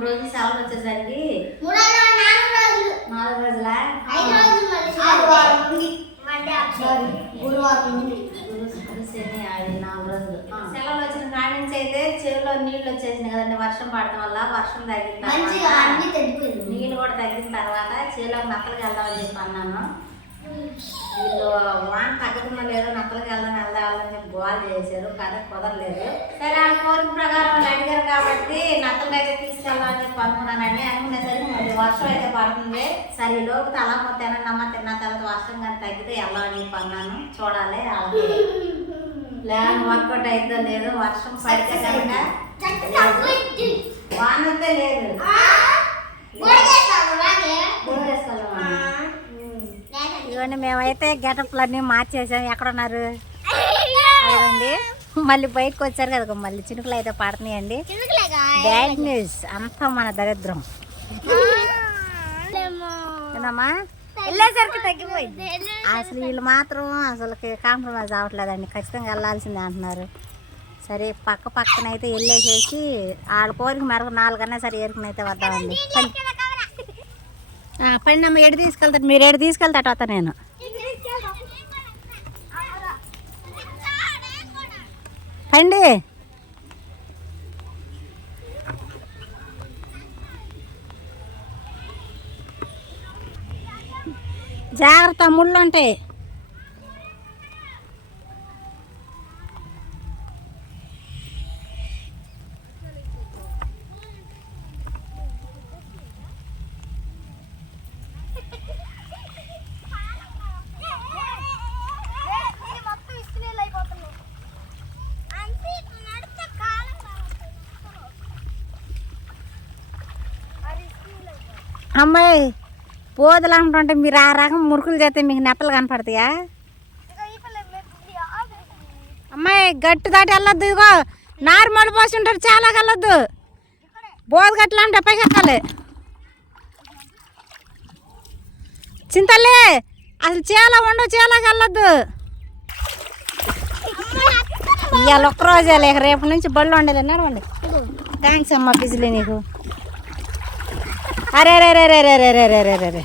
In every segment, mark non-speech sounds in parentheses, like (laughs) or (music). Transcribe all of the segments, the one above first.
మూడు రోజులు సెలవులు వచ్చేసరికి నాలుగు రోజుల. గురువారం శని ఆది నాలుగు రోజులు. సెలవులు వచ్చిన కాడి నుంచి అయితే చెరువులో నీళ్ళు వచ్చేసినాయి కదండి వర్షం పడటం వల్ల. వర్షం తగ్గిన తర్వాత నీళ్ళు కూడా తగ్గిన తర్వాత చేలోకి నక్కలకి వెళ్దామని చెప్పి అన్నాను. వీళ్ళు వాన తగ్గకుండా లేదు నక్కలకి వెళ్దాం వెళ్దాం అని చెప్పి గోల్ చేశారు. కథ కుదరలేదు. సరే ఆ కోరిక ప్రకారం వాళ్ళు అడిగారు కాబట్టి నక్కలకి అయితే తీసుకెళ్దామని చెప్పి అనుకున్నానండి. అనుకునేసరికి మళ్ళీ వర్షం అయితే పడుతుంది. సరే ఈ లోపు తలా మొత్తానని అమ్మ తిన్న తర్వాత వర్షం కానీ తగ్గితే వెళ్దామని చెప్పి అన్నాను. చూడాలి వాళ్ళకి ప్లాన్ వర్కౌట్ అయిద్దో లేదో. వర్షం పడితే కనుక వాన అయితే లేదు ఊరేసుకెళ్దామా? ఇదిగోండి మేమైతే గెటప్లు అన్నీ మార్చేసాం. ఎక్కడున్నారు? అదండి మళ్ళీ బయటకు వచ్చారు కదా మళ్ళీ చినుకులు అయితే పడుతున్నాయండి. Bad news. అంతా మన దరిద్రం. వెళ్ళేసరికి తగ్గిపోయింది. అసలు వీళ్ళు మాత్రం అసలు కాంప్రమైజ్ అవ్వట్లేదండి. ఖచ్చితంగా వెళ్ళాల్సిందే అంటున్నారు. సరే పక్క పక్కన అయితే వెళ్ళేసేసి వాళ్ళ కోరిక మేరకు నాలుగన్నా సరే ఏరుకునైతే వద్దామండి. పండి అమ్మ ఎడు తీసుకెళ్తారు? మీరు ఎడు తీసుకెళ్తాట వస్తా నేను. పండి జాగ్రత్త ముళ్ళు ఉంటాయి. అమ్మాయి పోదలు అంటుంటే మీరు ఆ రకం మురుకులు చేస్తే మీకు నెప్పలు కనపడతాయా? అమ్మాయి గట్టు దాటి వెళ్ళొద్దు ఇదిగో. నార్మల్ పోసి ఉంటారు చాలా వెళ్ళొద్దు. బోధ గట్ల అంటే పైకి ఎక్కాలి. చింతలే అసలు చాలా ఉండవు చాలా వెళ్ళొద్దు. ఇవాళ ఒక్కరోజే లేక రేపు నుంచి బళ్ళు వండలే నడవండి. థ్యాంక్స్ అమ్మా బిజీలే నీకు. అరే రే రే రే రే రే రే రే రే రే రే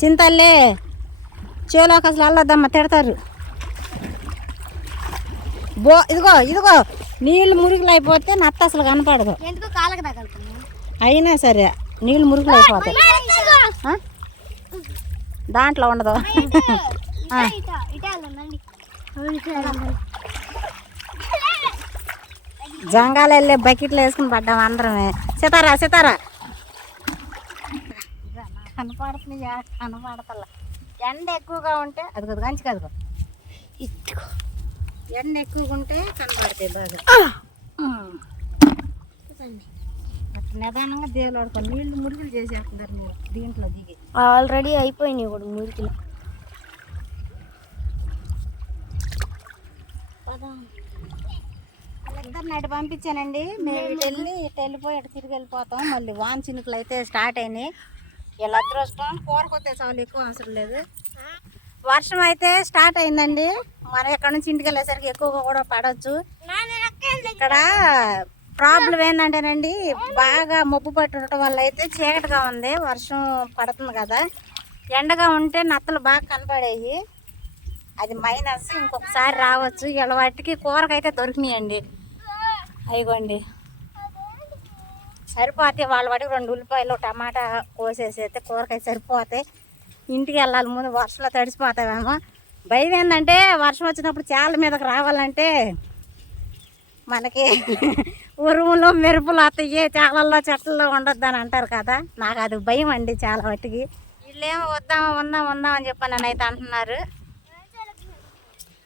చింతల్లే చెవులోకి అసలు వెళ్ళొద్దమ్మా తిడతారు. బో ఇదిగో ఇదిగో నీళ్ళు మురుగులు అయిపోతే నత్త అసలు కనపడదు. అయినా సరే నీళ్ళు మురుగులు అయిపోతాయి? దాంట్లో ఉండదు. జంగాలు వెళ్ళే బకెట్లు వేసుకుని పడ్డాం అందరమే. సితారా సితారా. కనపడుతుంది కనపడతల్లా ఎండ ఎక్కువగా ఉంటే అది కొద్ది కంచి ఇట్టుకో ఎండ ఎక్కువగా ఉంటే కనపడతాయి బాగా. నిదానంగా దేవుడు ఆడుకో నీళ్ళు మురుగులు చేసేస్తున్నారు మీరు దీంట్లో దిగి. ఆల్రెడీ అయిపోయినాయి కూడా మురికిలో ఇద్దరు నైట్ పంపించానండి. మేము ఇటు వెళ్ళి ఇటు వెళ్ళిపోయి ఇటు తిరిగి వెళ్ళిపోతాం. మళ్ళీ వాన్ చినుకులు అయితే స్టార్ట్ అయినాయి. ఇలా అదృష్టం. కూరకొత్తే చాలు ఎక్కువ అవసరం లేదు. వర్షం అయితే స్టార్ట్ అయిందండి. మనం ఎక్కడి నుంచి ఇంటికి వెళ్ళేసరికి ఎక్కువగా కూడా పడవచ్చు ఇక్కడ ప్రాబ్లం ఏంటంటేనండి బాగా మబ్బు పట్టి ఉండటం వల్ల అయితే చీకటిగా ఉంది. వర్షం పడుతుంది కదా. ఎండగా ఉంటే నత్తలు బాగా కనపడేవి అది మైనస్ ఇంకొకసారి రావచ్చు. ఇలా వాటికి కూరకైతే దొరికినాయండి. అయిగోండి సరిపోతాయి వాళ్ళ వాటికి రెండు ఉల్లిపాయలు టమాటా కోసేసేస్తే కూరకాయ సరిపోతాయి ఇంటికి వెళ్ళాలి. ముందు వర్షంలో తడిసిపోతామేమో భయం ఏంటంటే వర్షం వచ్చినప్పుడు చాలా మీదకి రావాలంటే మనకి (laughs) ఉరుములు మెరుపులు వస్తాయి. చాలల్లో చెట్లలో ఉండొద్దు అని అంటారు కదా. నాకు అది భయం అండి చాలా మట్టికి. వీళ్ళేమో వద్దాం ఉందాం ఉందాం అని చెప్పి నన్ను అయితే అంటున్నారు.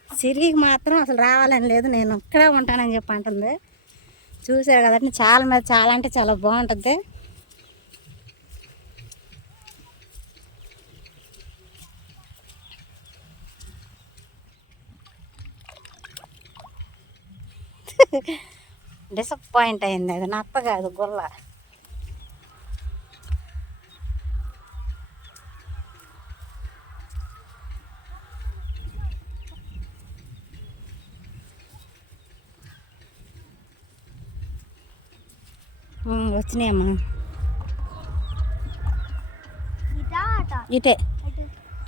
సిరికి మాత్రం అసలు రావాలని లేదు. నేను ఇక్కడే ఉంటానని చెప్పి అంటుంది. చూసారు కదండి చాలా మీద చాలా అంటే చాలా బాగుంటుంది. (laughs) డిసప్పాయింట్ అయింది అది నత్త కాదు గుల్ల. వచ్చినాయమ్మా ఇటా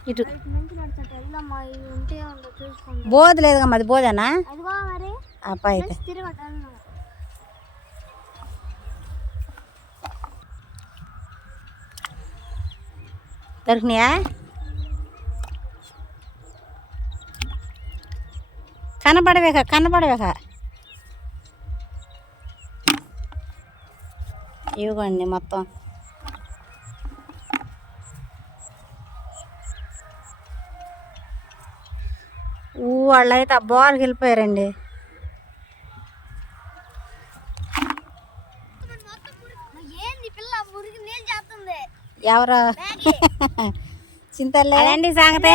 ఇటే. బోధ లేదుగా మాది బోధనా? అప్ప అయితే. దొరికినాయా? కనపడవేక కనపడవేక. ఇవ్వండి మొత్తం. ఊ వాళ్ళైతే బోర్కి వెళ్ళిపోయారండి. ఎవరు? చింతలే అదండి సంగతే.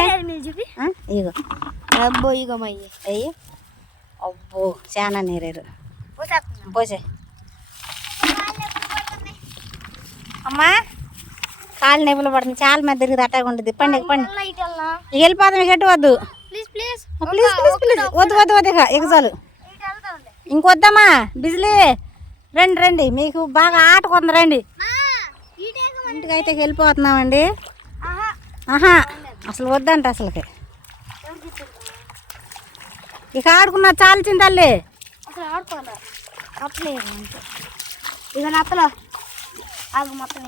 ఇగో. అబ్బో ఇగో మయ్యి. అయ్యి. అబ్బో చాలా నీరేరు. పోసే. అమ్మా కాళ్ళు నొప్పులు పడుతుంది చాలా మీద తిరిగి అట్టాగా ఉంటుంది పండి పండి ఇక వెళ్ళిపోతాం ఇక వద్దు. ప్లీజ్ ప్లీజ్ ప్లీజ్ వద్దు వద్దు వద్దు ఇక ఇక చాలు. ఇంకొద్దామా బిజిలీ. రండి రండి. మీకు బాగా ఆట కొంద రండి. ఇంటికి అయితే వెళ్ళిపోతున్నామండి. ఆహా. ఆహా. అసలు వద్దంట అసలుకి. ఇక ఆడుకున్నా చాలు అసలు ఆడుకోవాలి అంతే. ఇక నత్తలో ఆగు మొత్తం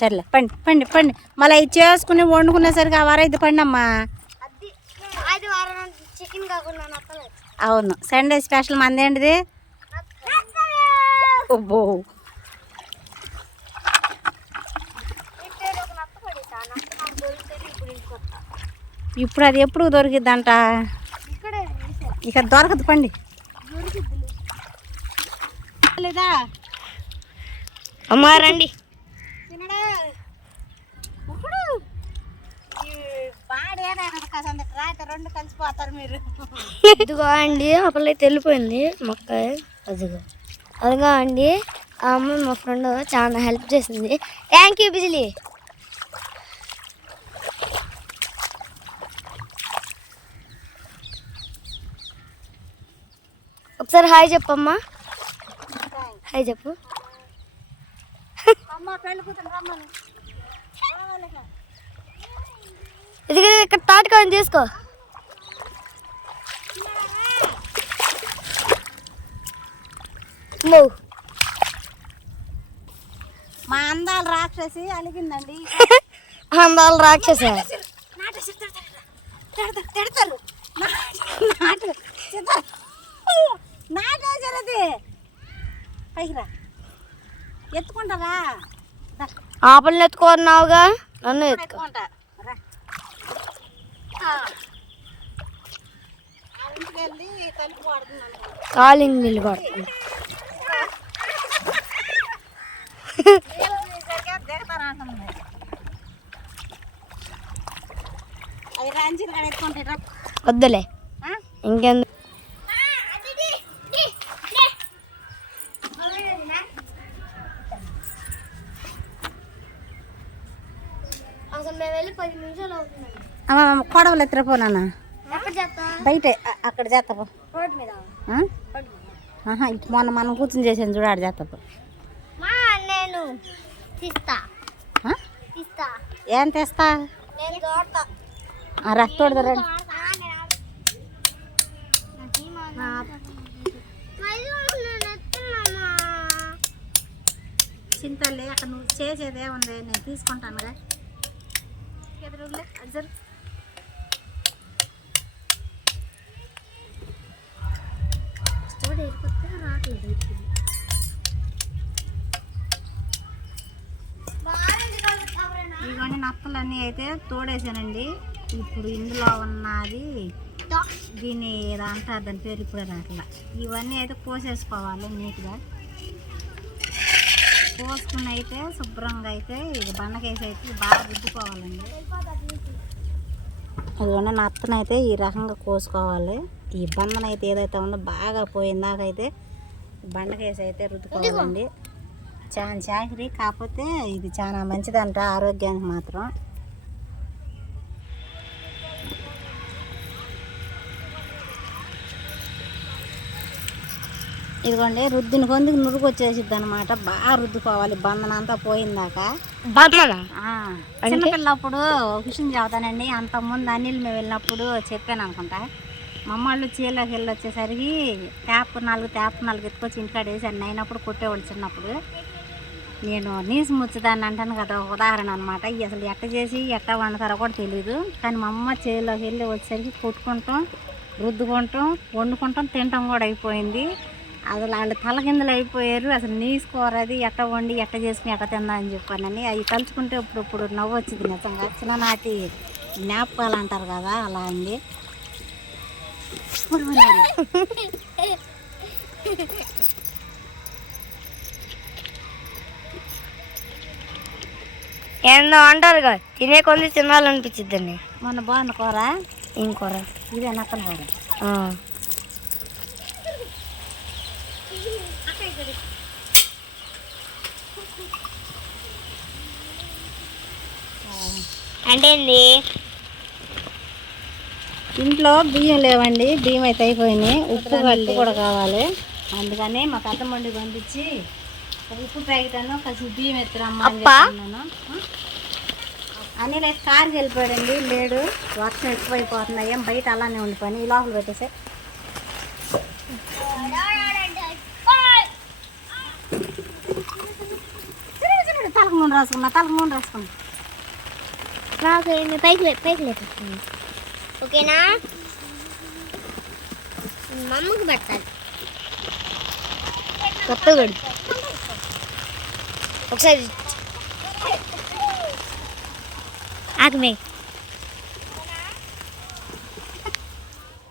సర్లే పండి పండి పండి. మళ్ళీ ఇది చేసుకుని వండుకునేసరికి ఆ వారైతే పండి అమ్మా అది ఆదివారం చికెన్ కాకుండా నత్తలేదు అవును సండే స్పెషల్ మంది ఏంటిది ఓబ్బో ఇటు ఒక నత్త పడేసా? నత్త నాకు దొరికితే ఇప్పుడు అది ఎప్పుడు దొరికిద్దంట? ఇక దొరకదు పండి. లేదా అమ్మా రండి. ఇదిగో అండి అప్పలైతే వెళ్ళిపోయింది మొక్క. అదిగో. అదిగో అండి ఆ అమ్మాయి మా ఫ్రెండ్ చాలా హెల్ప్ చేసింది. Thank you Bijili. ఒకసారి హాయ్ చెప్పమ్మా. హాయ్ చెప్పు ఇది ఇక్కడ తాటకాయని తీసుకో మో మా అందాలు రాక్షసి అలిగిందండి అందాలు రాక్షస తిడతారు నాటేసారు అది పైకి రా. ఎత్తుకుంటారా? దా, ఆపల్ని ఎత్తుకోన్నావుగా నన్ను ఎత్తుకో. ఎత్తుకుంటా. కాలింగ్ నిలబడుతుంది రా. వద్దులే. ఆ? ఇంకెందు అసలు మేము వెళ్ళి పది నిమిషాలు అవుతుందండి ఎత్తిరపోనా ఎక్కడ చేస్తా బయట అక్కడ చేస్తాపు ఇటు మొన్న మనం కూర్చుని చేసాను చూడు ఆడ చేస్తాపు నేను ఏం తెస్తా? రా తోడుదా రండి. చింతలే అక్కడ నువ్వు చేసేదే ఉంది నేను తీసుకుంటానుగా ఎదురులే అజ్జరు ఇవన్నీ నత్తలన్నీ అయితే తోడేసానండి. ఇప్పుడు ఇందులో ఉన్నది దీన్ని ఏదో అంటారు? దాని పేరు ఇప్పుడు రాట్లా ఇవన్నీ అయితే కోసేసుకోవాలి నీట్గా. కోసుకుని అయితే శుభ్రంగా అయితే ఇది బండకేసి అయితే బాగా రుద్దుకోవాలండి. అదిగోండి నత్తనైతే ఈ రకంగా కోసుకోవాలి. ఈ బంధన అయితే ఏదైతే ఉందో బాగా పోయిందాకైతే బండకేసి అయితే రుద్దుకోవాలండి. చాలా చాకరీ కాకపోతే ఇది చాలా మంచిదంట ఆరోగ్యానికి మాత్రం. ఇదిగోండి రుద్దిన కొందుకు నురుగు వచ్చేసిద్ది అనమాట బాగా రుద్దుకోవాలి బంధన అంతా పోయిందాక చిన్నపిల్లప్పుడు విషయం చెబుతానండి. అంత ముందు అనిల్ మేము వెళ్ళినప్పుడు చెప్పాను అనుకుంటా. మా వాళ్ళు చీరలోకి వెళ్ళి వచ్చేసరికి ట్యాప్ నాలుగు ట్యాప్ నాలుగు ఎత్తుకొచ్చి ఇంటికాడ వేసాను అయినప్పుడు కొట్టేవాళ్ళు చిన్నప్పుడు. నేను నీసు ముచ్చుదాన్ని అంటాను కదా ఒక ఉదాహరణ అనమాట అసలు ఎట్ట చేసి ఎట్ట వండుతారో కూడా తెలియదు కానీ మా అమ్మ చేలోకి వెళ్ళి వచ్చేసరికి కొట్టుకుంటాం రుద్దుకుంటాం వండుకుంటాం తినటం కూడా అయిపోయింది. అసలు వాళ్ళు తలకిందులు అయిపోయారు. అసలు నీసుకోరది అది ఎట్ట వండి ఎట్ట చేసుకుని ఎట్ట తిందా అని చెప్పానని అవి తలుచుకుంటే ఇప్పుడు ఇప్పుడు నవ్వు వచ్చింది నిజంగా. చిన్ననాటి జ్ఞాపకాలు అంటారు కదా అలా అండి. ఏందో అంటారు కదా తినే కొంది తినాలనిపించిద్దండి. మొన్న బాగుంది కూర? ఏం కూర? ఇదే నక్కల కూర. అంటే ఇంట్లో బియ్యం లేవండి బియ్యం అయితే అయిపోయినాయి. ఉప్పు కళ్ళు కూడా కావాలి. అందుకని మా కథమండి పంపించి ఒక ఉప్పు ప్యాకెట్ అను కాసి బియ్యం ఎత్తురమ్మా అని నేను కార్కి వెళ్ళిపోయాడండి లేడు. వర్షం ఎక్కువైపోతుంది ఏం బయట అలానే ఉండి పని ఈ లోపల పెట్టేసే. తలకు నూనె రాసుకున్నా తలకు నూనె రాసుకున్నా. నాకు పైకి పైకి లేపేస్తుంది ఓకేనా? మమ్మకి అమ్మకి పెట్టాలి. కొత్త గడి ఒకసారి ఆగమే.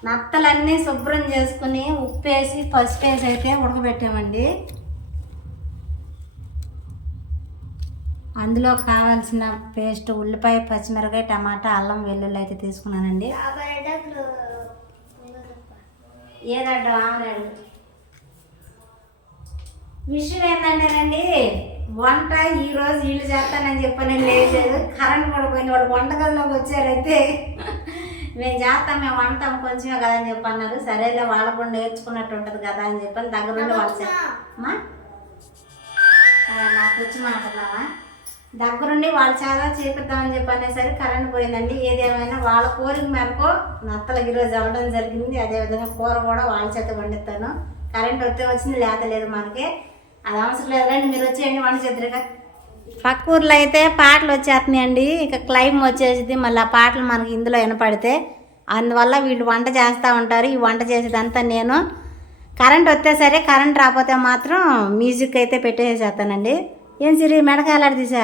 నత్తలన్నీ శుభ్రం చేసుకుని ఉప్పు వేసి పసుపు వేసి అయితే ఉడకబెట్టామండి. అందులో కావాల్సిన పేస్ట్ ఉల్లిపాయ పచ్చిమిరకాయ టమాటా అల్లం వెల్లుల్లి అయితే తీసుకున్నానండి. ఏదడ్డం ఆమరాడు విషయం ఏంటంటేనండి వంట ఈ రోజు వీళ్ళు చేస్తానని చెప్పి నేను లేచారు కరెంట్ కూడా పోయింది. వాళ్ళు వంటగదిలోకి వచ్చారైతే మేము చేస్తాం మేము వంటాం కొంచెమే కదా అని చెప్పి అన్నారు. సరేలే వాళ్ళు కూడా నేర్చుకున్నట్టు ఉంటుంది కదా అని చెప్పని దగ్గరుండి వాళ్ళు నాకు వచ్చి మాట్లాడదామా? దగ్గరుండి వాళ్ళు చాలా చేపిద్దామని చెప్పి అనేసరికి కరెంట్ పోయిందండి. ఏదేమైనా వాళ్ళ కోరిక మేరకు నత్తలకు ఈరోజు అవ్వడం జరిగింది. అదేవిధంగా కూర కూడా వాళ్ళ చేత వండిస్తాను. కరెంట్ వస్తే వచ్చింది లేత లేదు మనకి. అది అవసరం లేదు రండి మీరు వచ్చేయండి వంట చేద్దరుగా. పక్క ఊర్లో అయితే పాటలు వచ్చేస్తున్నాయండి. ఇక క్లైమ్ వచ్చేసింది. మళ్ళీ ఆ పాటలు మనకి ఇందులో వినపడితే అందువల్ల వీళ్ళు వంట చేస్తూ ఉంటారు. ఈ వంట చేసేదంతా నేను. కరెంట్ వస్తే సరే కరెంట్ రాకపోతే మాత్రం మ్యూజిక్ అయితే పెట్టేసేస్తానండి. ఏం సిరి మెడకాయలాడి తీసా?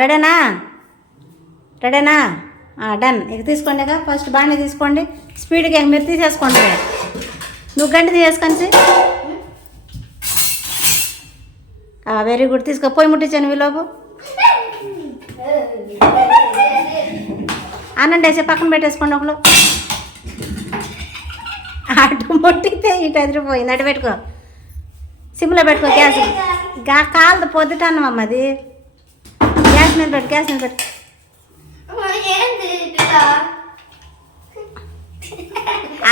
రెడేనా? రెడేనా? డన్. ఇక తీసుకోండి ఇక. ఫస్ట్ బాగానే తీసుకోండి. స్పీడ్గా మీరు తీసేసుకోండి. నువ్వు గంట తీసేసుకొని వెరీ గుడ్. తీసుకో. పోయి ముట్టించాను వీలోపు అన్నం వేసే పక్కన పెట్టేసుకోండి ఒకళ్ళు. అటు ముట్టితే ఇటు అదిరిపోయింది. అటు పెట్టుకో. సిమ్లో పెట్టుకో గ్యాస్. గా కాలదు పొద్దుటాను అమ్మ అది. గ్యాస్ మీద పెట్టు గ్యాస్ మీద పెట్టు.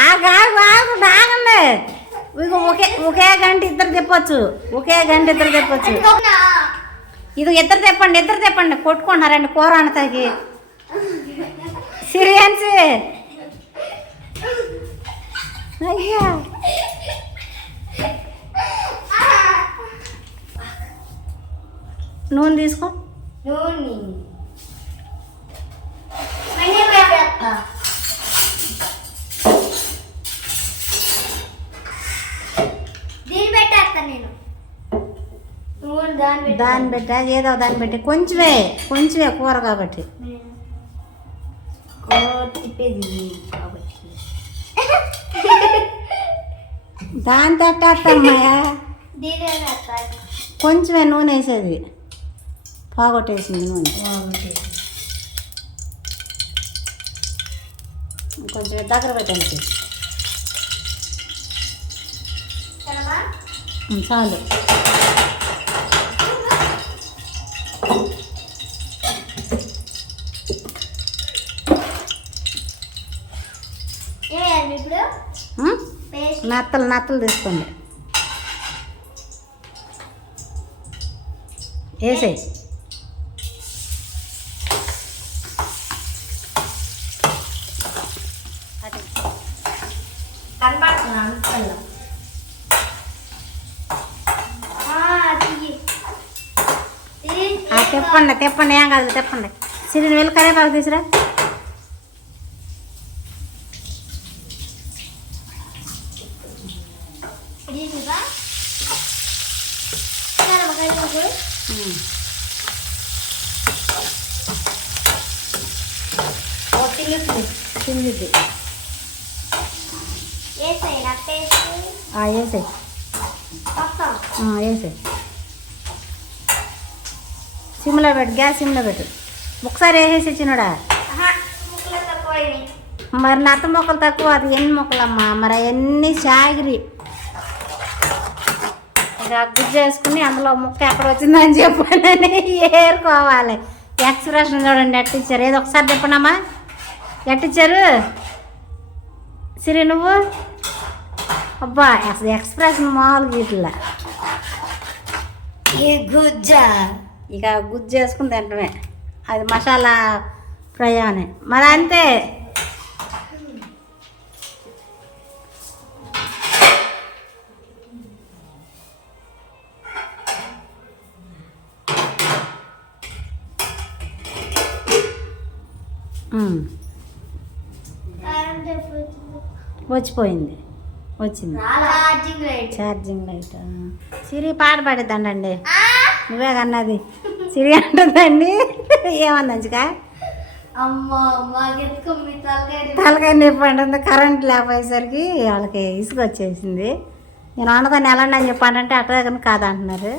ఆగు ఆగు ఆగు ఆగండి ఇక ఒకే ఒకే గంట ఇద్దరు తెప్పొచ్చు. ఒకే గంట ఇద్దరు తెప్పొచ్చు. ఇది ఇద్దరు తెప్పండి ఇద్దరు తెప్పండి. కొట్టుకుంటున్నారండి కూర వండుతాకి సిరియన్స్. (laughs) అయ్యా. నూనె తీసుకో. నేను. దాన్ని పెట్టు. ఏదో దాన్ని పెట్టి. కొంచెమే కొంచెమే కూర కాబట్టి. దాని వేస్తాను. కొంచెమే నూనె వేసేది. పోగొట్టేసింది నూనె కొంచెం దగ్గర పెట్టండి చాలు. నత్తలు నత్తలు తీసుకోండి. వేసేయి. కనపడుతుంది అంతల్లో ఆ, తెప్పండి ఏం కాదు తెప్పండి. సిరిని వెళ్ళి కరేపాకు తీసురా ఉమ్. ఓ తిల్లుతుంది తిందిద్ది వేసేయ్ పేస్ట్ వేసేయి మొత్తం వేసేయి సిమ్లో పెట్టు గ్యాస్ సిమ్లో పెట్టు. ఒకసారి వేసేసి ఇచ్చినాడా? తక్కువైనాయి. మరి నత్త మొక్కలు తక్కువ అది ఎన్ని మొక్కలమ్మా? మరి అవన్నీ ఇక గుజ్జు వేసుకుని అందులో ముక్క ఎక్కడ వచ్చిందని చెప్పానని ఏరుకోవాలి. ఎక్స్ప్రెషన్ చూడండి ఎట్టిచ్చారు ఏదో ఒకసారి చెప్పనమ్మా. ఎట్టిచ్చారు సిరి నువ్వు? అబ్బా అసలు ఎక్స్ప్రెషన్ మామూలుగా ఇట్లా. గుజ్జా? ఇక గుజ్జు చేసుకుని తింటమే. అది మసాలా ఫ్రై అని మరి అంతే. వచ్చిపోయింది. వచ్చింది. Charging light. సిరి పాట పాడిద్దండి నువ్వే కన్నది. సిరి అంటుందండి. ఏమన్నా తలకాయ నొప్పి? అంటుంది. కరెంట్ లేకపోయేసరికి వాళ్ళకి ఇసుక వచ్చేసింది. నేను వండుకొని వెళ్ళండి అని చెప్పానంటే అట్లా కానీ కాదంటున్నారు.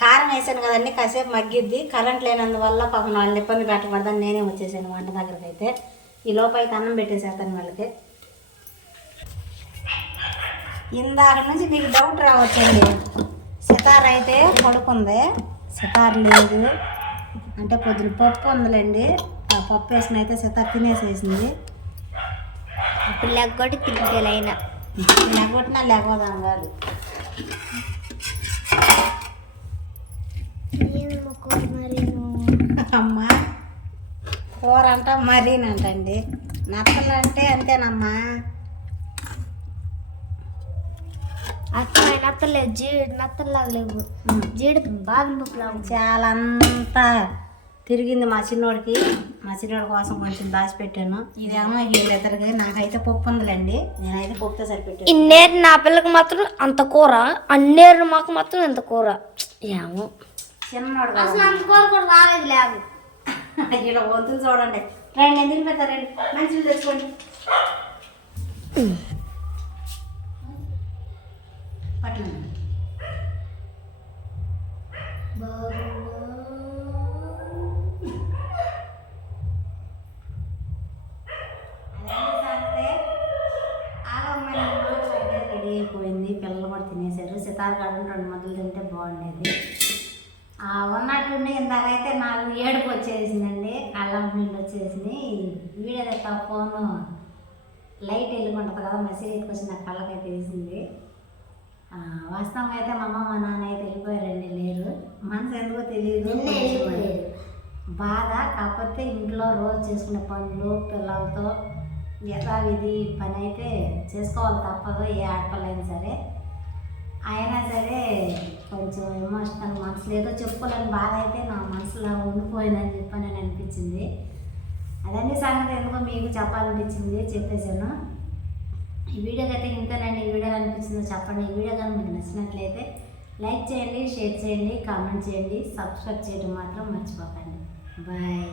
కారం వేసాను కదండి కాసేపు మగ్గిద్ది. కరెంట్ లేనందువల్ల పాపం వాళ్ళు ఇబ్బంది పెట్టకూడదని నేనే వచ్చేసాను వంట దగ్గరికి అయితే ఈ లోపు అయితే అన్నం పెట్టేసేస్తాను వాళ్ళకి. ఇందాక నుంచి మీకు డౌట్ రావచ్చండి. సితార్ అయితే పడుకుంది. సితార్ లేదు. అంటే కొద్దిగా పప్పు ఉందిలేండి. ఆ పప్పు వేసిన అయితే సితార్ తినేసేసింది. లెగ్గొట్టి తిరిగేలైనా లేకపోతే లేకపోదాం కాదు. అమ్మ కూర అంట మరీనంటండి. నత్తలు అంటే అంతేనమ్మా. అక్క నత్తలేవు జీడి నత్తల్లాగా లేవు. జీడి బాదం పప్పులాగా చాలా అంతా తిరిగింది మా చిన్నోడికి. మా చిన్నోడి కోసం కొంచెం దాచిపెట్టాను. ఇదేమో వీళ్ళిద్దరికి నాకైతే పప్పు ఉందిలేండి. నేనైతే పప్పుతో సరిపెట్టాను. ఇన్నేరు నా పిల్లకి మాత్రం అంత కూర అన్నేరు మాకు మాత్రం ఎంత కూర. ఏమో. చిన్నోడు. అసలు అంత కూర కూడా రాలేదు లేదు ఇలా వంతులు చూడండి. రండి ఎందుకు పెడతారండి మంచిగా తెచ్చుకోండి. పట్టణం రెడీ అయిపోయింది పిల్లలు కూడా తినేశారు. సితార్ గార్డెన్ రెండు మందులు తింటే బాగుండేది. ఉన్నట్టుండి ఇందాకైతే నాకు ఏడుపు వచ్చేసిందండి. కళ్ళం నీళ్ళు వచ్చేసింది వీడియో ఫోను లైట్ వెళ్ళుకుంటుంది కదా మెసేజ్ ఎత్తుకొచ్చి నా కళ్ళకైతే వేసింది. వాస్తవంగా అయితే మా అమ్మ మా నాన్న అయితే వెళ్ళిపోయారండి లేరు. మనసు ఎందుకో తెలియదు బాధ కాకపోతే ఇంట్లో రోజు చేసుకునే పనులు పిల్లలతో యథావిధి పని అయితే చేసుకోవాలి తప్పదు ఏ ఆడపిల్లైనా సరే. అయినా సరే కొంచెం ఎమోషనల్ మనసులో ఏదో చెప్పుకోలేని బాధ అయితే నా మనసులో ఉండిపోయిందని చెప్పని నేను అనిపించింది. అదన్నీ సంగతి ఎందుకో మీకు చెప్పాలనిపించింది చెప్పేశాను. ఈ వీడియో అయితే ఇంతనండి. ఈ వీడియో అనిపిస్తుందో చెప్పండి. ఈ వీడియో కానీ మీకు నచ్చినట్లయితే లైక్ చేయండి షేర్ చేయండి కామెంట్ చేయండి సబ్స్క్రైబ్ చేయడం మాత్రం మర్చిపోకండి. బాయ్.